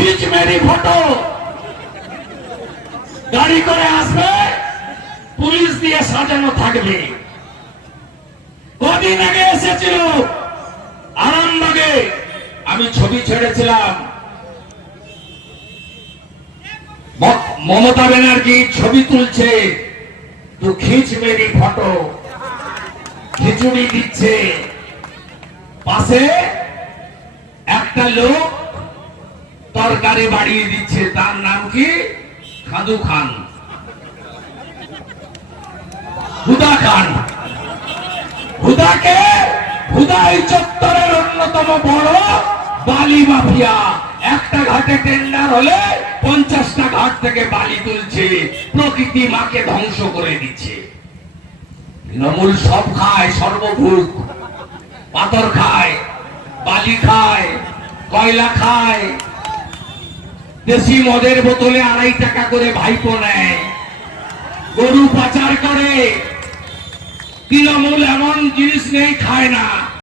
খিচ Mary photo গাড়ি করে আসবে, পুলিশ দিয়ে সাজানো থাকবে। কদিন আগে এসেছিল আরামবাগে, আমি ছবি ছেড়েছিলাম। মমতা ব্যানার্জি ছবি তুলছে, তো খিচ মেরি ফটো খিচুড়ি দিচ্ছে। পাশে একটা লোক তরকারি বাড়িয়ে দিচ্ছে, তার নাম কি? খাদু খান। হুদা খান। হুদাকে হুদা এই চত্বরের অন্যতম বড় বালি মাফিয়া। একটা ঘাটে টেন্ডার হলে পঞ্চাশটা ঘাট থেকে বালি তুলছে, প্রকৃতি মাকে ধ্বংস করে দিচ্ছে। তৃণমূল সব খায়, সর্বভূত। পাথর খায়, বালি খায়, কয়লা খায় দেশি মদের বোতলে আড়াই টাকা করে ভাইপো নেয়। গরু পাচার করে। তৃণমূল এমন জিনিস নেই, খায় না।